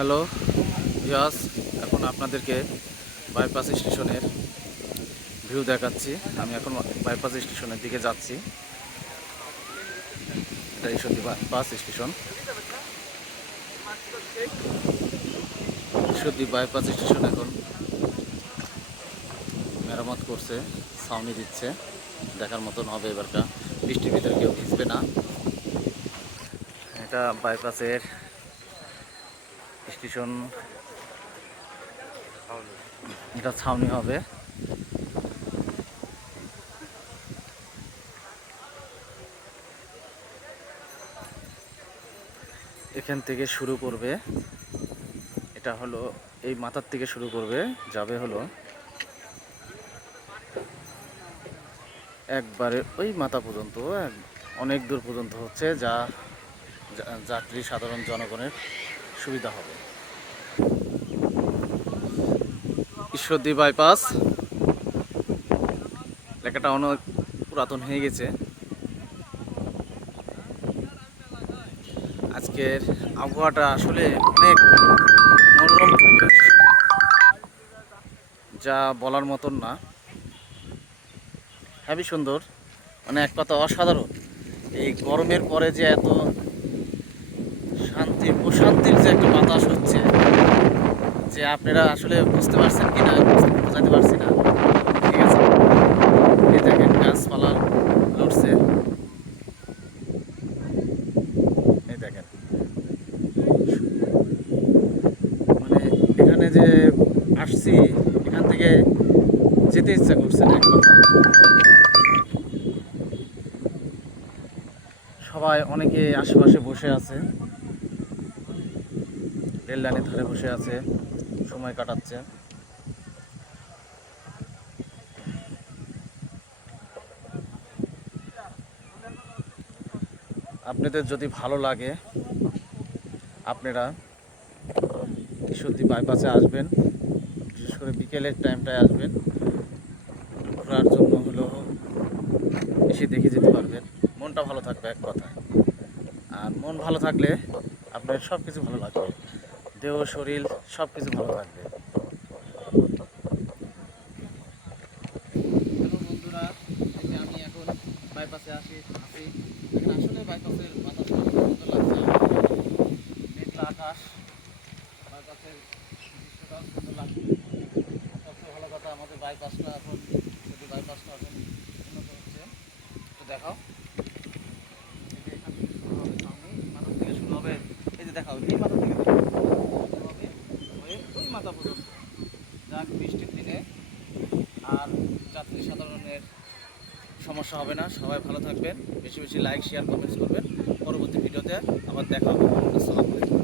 Hello ইয়াস, এখন আপনাদেরকে bypass স্টেশনের ভিউ দেখাচ্ছি। আমি এখন বাইপাস স্টেশনের দিকে যাচ্ছি। এটা Ishwardi bypass station Ishwardi bypass station এখন মেরামত করছে ছাউনি দিচ্ছে। দেখার মতন হবে এবারটা। বৃষ্টির ভিতরে কেউ ভিজবে না। এটা বাইপাসের স্টেশন। এটা ছাউনি হবে। এখান থেকে শুরু করবে। এটা হলো, এই মাথার থেকে শুরু করবে, যাবে হলো একবারে ওই মাথা পর্যন্ত অনেক দূর পর্যন্ত হচ্ছে যা যাত্রী সাধারণ জনগণের সুবিধা হবে। ঈশ্বরদী বাইপাস লেখাটা অনেক পুরাতন হয়ে গেছে। আজকের আবহাওয়াটা আসলে অনেক মনোরম পরিবেশ, যা বলার মতন না। হেবি সুন্দর মানে এক কথা অসাধারণ। এই গরমের পরে যে এত শান্তি, প্রশান্তির যে একটা বাতাস হচ্ছে, যে আপনারা আসলে বুঝতে পারছেন কি না বোঝাতে পারছি না। ঠিক আছে? এই দেখেন, গাছপালা লড়ছে। এই দেখেন। মানে এখানে যে আসছি, এখান থেকে যেতে ইচ্ছা করছে না, এক কথা। সবাই অনেকে আশেপাশে বসে আছে। রেল লাইনের ধারে বসে আছে, সময় কাটাচ্ছে। আপনাদের যদি ভালো লাগে, আপনারা ঈশ্বরদী বাইপাসে আসবেন। বিশেষ করে বিকেলের টাইমটায় আসবেন। ঘোরার জন্য হলো এসে দেখে যেতে পারবেন। মনটা ভালো থাকবে এক কথায়। আর মন ভালো থাকলে আপনার সব কিছু ভালো লাগবে। দেহ, শরীর সব কিছু ভালো থাকবে। বন্ধুরা আমি এখন বাইপাসে আসি আসি আসলে বাইপাসের আকাশ সুন্দর লাগছে। সবচেয়ে ভালো কথা, আমাদের বাইপাসটা এখন, যদি বাইপাসটা দেখাও। এই এখান থেকে শুরু হবে মাথা থেকে শুরু হবে, এই যে দেখাও, এই মাথা থেকে মাথা পর্যন্ত যাক, বৃষ্টির দিনে আর যাত্রী সাধারণের সমস্যা হবে না। সবাই ভালো থাকবেন, বেশি বেশি লাইক শেয়ার কমেন্টস করবেন। পরবর্তী ভিডিওতে আবার দেখা হবে।